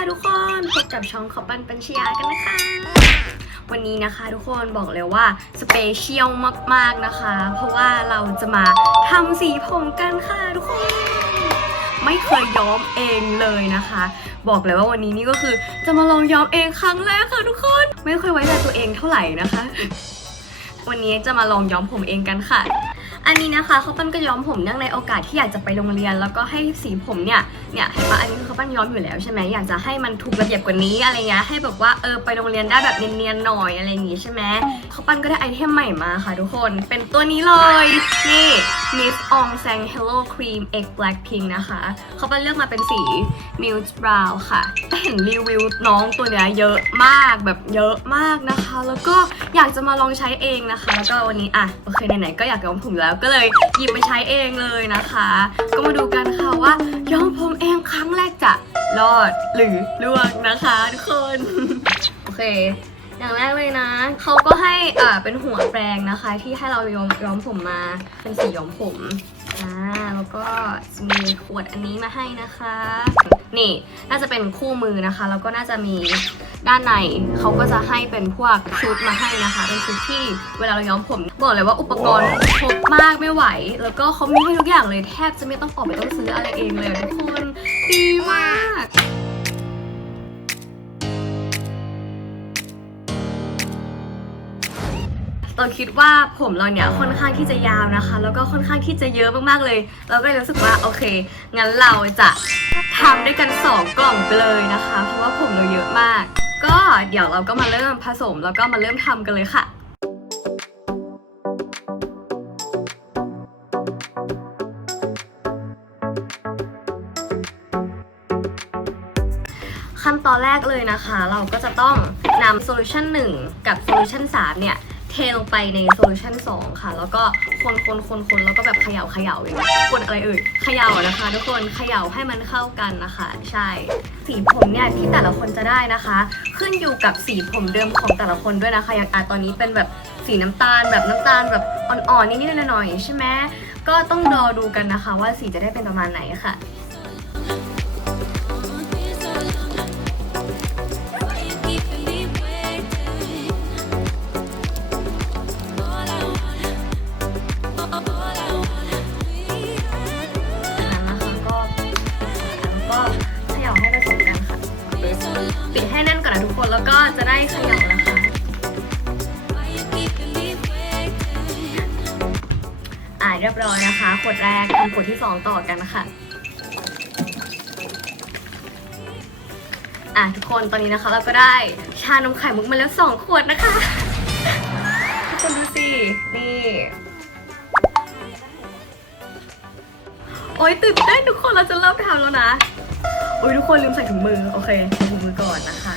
ค่ะทุกคนพบกับช่องขอปันปัญชยากันนะคะ วันนี้นะคะทุกคนบอกเลยว่าสเปเชียลมากๆนะคะ เพราะว่าเราจะมาทำสีผมกันค่ะทุกคน ไม่เคยย้อมเองเลยนะคะ บอกเลยว่าวันนี้นี่ก็คือจะมาลองย้อมเองครั้งแรกค่ะทุกคน ไม่เคยไว้ใจตัวเองเท่าไหร่นะคะ วันนี้จะมาลองย้อมผมเองกันค่ะ อันนี้นะคะเขาปั้นก็ย้อมผมเนื่องในโอกาสที่อยากจะไปโรงเรียน แล้วก็ให้สีผมเนี่ยเนี่ยเห็นปะอันนี้คือเขาปั้นย้อมอยู่แล้วใช่ไหมอยากจะให้มันถูกระเบียบกว่านี้อะไรเงี้ยให้แบบว่าเออไปโรงเรียนได้แบบเนียนๆหน่อยอะไรอย่างงี้ใช่ไหมเขาปั้นก็ได้ไอเทมใหม่มาค่ะทุกคนเป็นตัวนี้เลยนี่ Miss Ong Sang Hello Cream Egg Black Pink นะคะเขาปั้นเลือกมาเป็นสี Milk Brown ค่ะเห็นรีวิวน้องตัวเนี้ยเยอะมากแบบเยอะมากนะคะ แล้วก็อยากจะมาลองใช้เองนะคะแล้วก็วันนี้อะโอเคไหนๆก็อยากยอมผมอยู่แล้วก็เลยหยิบไปใช้เองเลยนะคะ ก็มาดูกันค่ะว่าย้อมผมเองครั้งแรกจะรอดหรือล่วงนะคะทุกคน โอเค อย่างแรกเลยนะ เขาก็ให้อ่าเป็นหัวแปรงนะคะ ที่ให้เราย้อมย้อมผมมา เป็นสีย้อมผมอ่าแล้วก็มีขวดอันนี้มาให้นะคะ นี่น่าจะเป็นคู่มือนะคะ แล้วก็น่าจะมีด้านในเขาก็จะให้เป็นพวกชุดมาให้นะคะ เป็นชุดที่เวลาเราย้อมผม บอกเลยว่าอุปกรณ์ครบมากไม่ไหว แล้วก็เขามีให้ทุกอย่างเลยแทบจะไม่ต้องออกไปต้องซื้ออะไรเองเลยทุกคนดีมาก ตอนคิดว่าผมเราเนี่ยค่อนข้างที่จะยาวนะคะ แล้วก็ค่อนข้างที่จะเยอะมากๆเลย เราก็เลยรู้สึกว่าโอเค งั้นเราจะทำด้วยกัน2กล่องไปเลยนะคะ เพราะว่าผมเราเยอะมาก ก็เดี๋ยวเราก็มาเริ่มผสมแล้วก็มาเริ่มทำกันเลยค่ะขั้นตอนแรกเลยนะคะ เราก็จะต้องนำโซลูชัน1กับโซลูชัน3เนี่ย เทลงไปในโซลูชัน2 ค่ะ แล้วก็คนคนคนคนแล้วก็แบบเขย่าเขย่าอย่างเงี้ยกดอะไรเอ่ยเขย่านะคะ ทุกคนเขย่าให้มันเข้ากันนะคะ ใช่สีผมเนี่ยที่แต่ละคนจะได้นะคะ ขึ้นอยู่กับสีผมเดิมของแต่ละคนด้วยนะคะ อย่างอาตอนนี้เป็นแบบสีน้ำตาล แบบน้ำตาลแบบอ่อนๆนิดๆหน่อยๆใช่ไหมก็ต้องรอดูกันนะคะ ว่าสีจะได้เป็นประมาณไหนค่ะ อ่าเรียบร้อยนะคะขวดแรกทำขวดที่สองต่อกันนะคะอะทุกคนตอนนี้นะคะเราก็ได้ชานมไข่มุกมาแล้วสองขวดนะคะ ทุกคนดูสินี่ โอ๊ยตื่นเต้นทุกคนเราจะเริ่มทำแล้วนะ โอ๊ยทุกคนลืมใส่ถุงมือ โอเคใส่ถุงมือก่อนนะคะ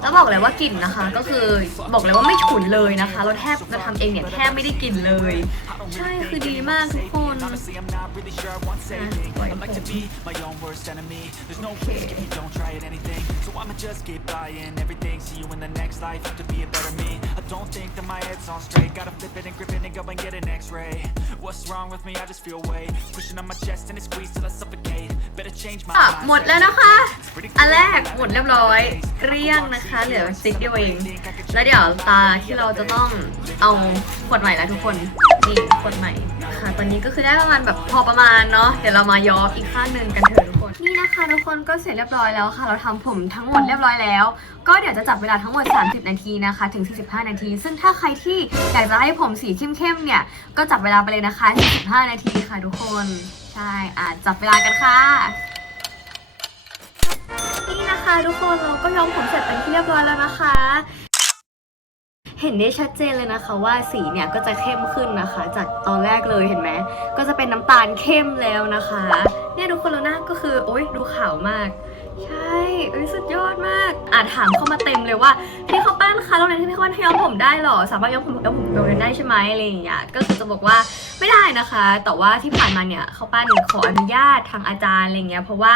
แล้วบอกเลยว่ากลิ่นนะคะ ก็คือบอกเลยว่าไม่ฉุนเลยนะคะ เราแทบจะาทำเองเนี่ยแทบไม่ได้กลิ่นเลย ใช่คือดีมากทุกคนโอเคหมดแล้วนะคะ อันแรกหมดเรียบร้อยเกลี้ยงนะคะคะเหลือสติ๊กเดียวเอง แล้วเดี๋ยวตาที่เราจะต้องเอาขวดใหม่แล้วทุกคนนี่ขวดใหม่ค่ะ ตอนนี้ก็คือได้ประมาณแบบพอประมาณเนาะเดี๋ยวเรามาย้อมอีกข้างหนึ่งกันเถอะทุกคนนี่นะคะทุกคนก็เสร็จเรียบร้อยแล้วค่ะ เราทำผมทั้งหมดเรียบร้อยแล้ว ก็เดี๋ยวจะจับเวลาทั้งหมด 30 นาทีนะคะ ถึง 45 นาที ซึ่งถ้าใครที่อยากจะให้ผมสีเข้มๆเนี่ยก็จับเวลาไปเลยนะคะ45นาทีค่ะทุกคนใช่อะจับเวลากันค่ะ นะคะทุกคนเราก็ย้อมผมเสร็จเป็นที่เรียบร้อยแล้วนะคะ เห็นได้ชัดเจนเลยนะคะว่าสีเนี่ยก็จะเข้มขึ้นนะคะ จากตอนแรกเลยเห็นไหมก็จะเป็นน้ำตาลเข้มแล้วนะคะเนี่ยทุกคนแล้วหน้าก็คือโอ๊ยดูขาวมาก ใช่เอ้ยสุดยอดมากอาจถามเข้ามาเต็มเลยว่าพี่เขาปั้นคะโรงเรียนที่พี่เขาปั้นให้ย้อมผมได้หรอสามารถย้อมผมย้อมผมโรงเรียนได้ใช่ไหมอะไรอย่างเงี้ยก็คือจะบอกว่า ไม่ได้นะคะ แต่ว่าที่ผ่านมาเนี่ยเขาปั้นขออนุญาตทางอาจารย์อะไรเงี้ยเพราะว่า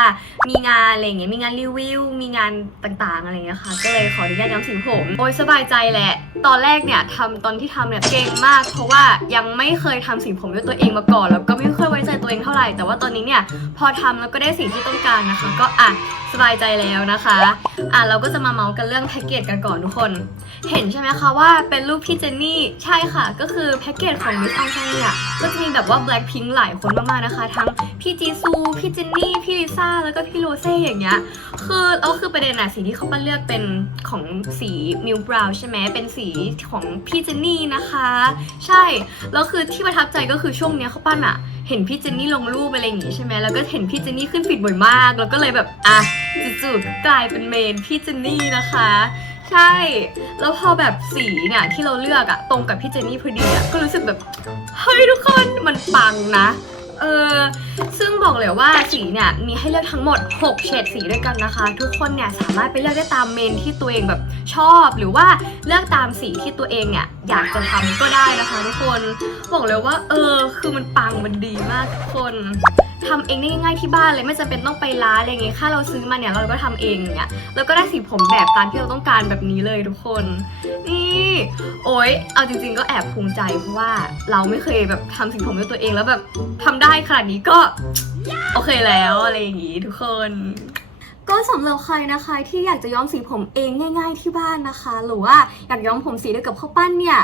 มีงานอะไรเงี้ยมีงานรีวิวมีงานต่างๆอะไรเงี้ยค่ะ ก็เลยขออนุญาตย้อมสีผมโอ้ยสบายใจแหละ ตอนแรกเนี่ยทำตอนที่ทำเนี่ยเก่งมาก เพราะว่ายังไม่เคยทำสีผมด้วยตัวเองมาก่อน แล้วก็ไม่เคยไว้ใจตัวเองเท่า แต่ว่าตอนนี้เนี่ยพอทำแล้วก็ได้สิ่งที่ต้องการนะคะ ก็อะสบายใจแล้วนะคะ อะเราก็จะมาเมาส์กันเรื่องแพ็กเกจกันก่อนทุกคน เห็นใช่ไหมคะว่าเป็นรูปพี่เจนนี่ใช่ค่ะ ก็คือแพ็กเกจของ Miss อองชังเนี่ยก็จะมีแบบว่า Blackpink หลายคนมากๆนะคะ ทั้งพี่จีซู พี่เจนนี่ พี่ลิซ่า แล้วก็พี่โรเซ่อย่างเงี้ย คือแล้วคือประเด็นอะสีที่เขาปั้นเลือกเป็นของสีมิวบราวใช่ไหมเป็นสีของพี่เจนนี่นะคะ ใช่ แล้วคือที่ประทับใจก็คือช่วงเนี้ยเขาปั้นอะ เห็นพี่เจนนี่ลงรูปอะไรอย่างงี้ใช่ไหมแล้วก็เห็นพี่เจนนี่ขึ้นฟีดบ่อยมาก แล้วก็เลยแบบอะจู่ๆก็กลายเป็นเมนพี่เจนนี่นะคะ ใช่ แล้วพอแบบสีเนี่ยที่เราเลือกอะตรงกับพี่เจนนี่พอดีอะก็รู้สึกแบบเฮ้ยทุกคนมันปังนะ เออซึ่งบอกเลยว่าสีเนี่ยมีให้เลือกทั้งหมด 6 เฉดสีด้วยกันนะคะ ทุกคนเนี่ยสามารถไปเลือกได้ตามเมนที่ตัวเองแบบชอบ หรือว่าเลือกตามสีที่ตัวเองเนี่ยอยากจะทำก็ได้นะคะ ทุกคนบอกเลยว่า เออ คือมันปังมันดีมากทุกคน ทำเองได้ง่ายๆที่บ้านเลยไม่จำเป็นต้องไปร้านอะไรเงี้ยค่าเราซื้อมาเนี่ยเราก็ทำเองเนี่ยแล้วก็ได้สีผมแบบตามที่เราต้องการแบบนี้เลยทุกคน นี่โอ๊ยเอาจริง ๆ ก็แอบภูมิใจเพราะว่าเราไม่เคยแบบทำสีผมด้วยตัวเองแล้วแบบทำได้ขนาดนี้ก็โอเคแล้วอะไรอย่างงี้ทุกคน ก็สำหรับใครนะคะที่อยากจะย้อมสีผมเองง่าย ๆที่บ้านนะคะ หรือว่าอยากย้อมผมสีเดียกับข้าวปั้นเนี่ย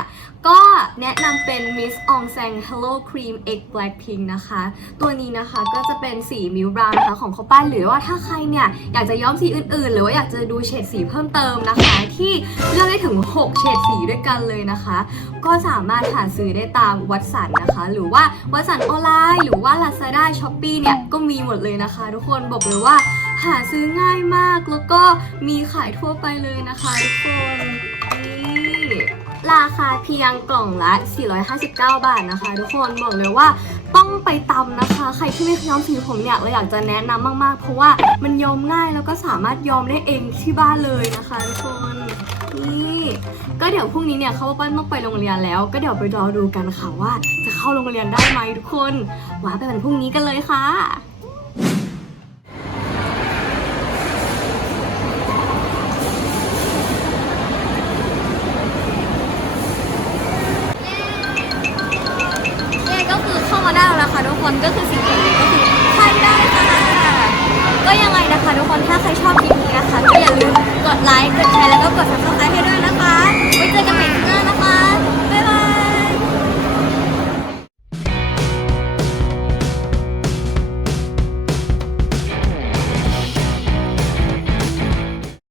ก็แนะนำเป็น Miss Ong Sang Hello Cream Egg Blackpink นะคะ ตัวนี้นะคะก็จะเป็นสีมิวบราวน์นะคะของข้าวปั้นหรือว่าถ้าใครเนี่ย อยากจะย้อมสีอื่นๆ หรือว่าอยากจะดูเฉดสีเพิ่มเติมนะคะ ที่เลือกได้ถึง 6 เฉดสีด้วยกันเลยนะคะ ก็สามารถหาซื้อได้ตามวัดสันนะคะ หรือว่าวัดสันออนไลน์หรือว่า Lazada Shopee เนี่ยก็มีหมดเลยนะคะ ทุกคนบอกเลยว่า หาซื้อง่ายมากแล้วก็มีขายทั่วไปเลยนะคะทุกคนนี่ราคาเพียงกล่องละ 459 บาทนะคะ ทุกคนบอกเลยว่าต้องไปตำนะคะ ใครที่ไม่เคยย้อมสีผมเนี่ยเราอยากจะแนะนำมากๆ เพราะว่ามันย้อมง่ายแล้วก็สามารถย้อมได้เองที่บ้านเลยนะคะทุกคนนี่ก็เดี๋ยวพรุ่งนี้เนี่ยเขาว่าปั้นต้องไปโรงเรียนแล้ว ก็เดี๋ยวไปรอดูกันค่ะว่า จะเข้าโรงเรียนได้ไหมทุกคนว้าไปวันพรุ่งนี้กันเลยค่ะ ก็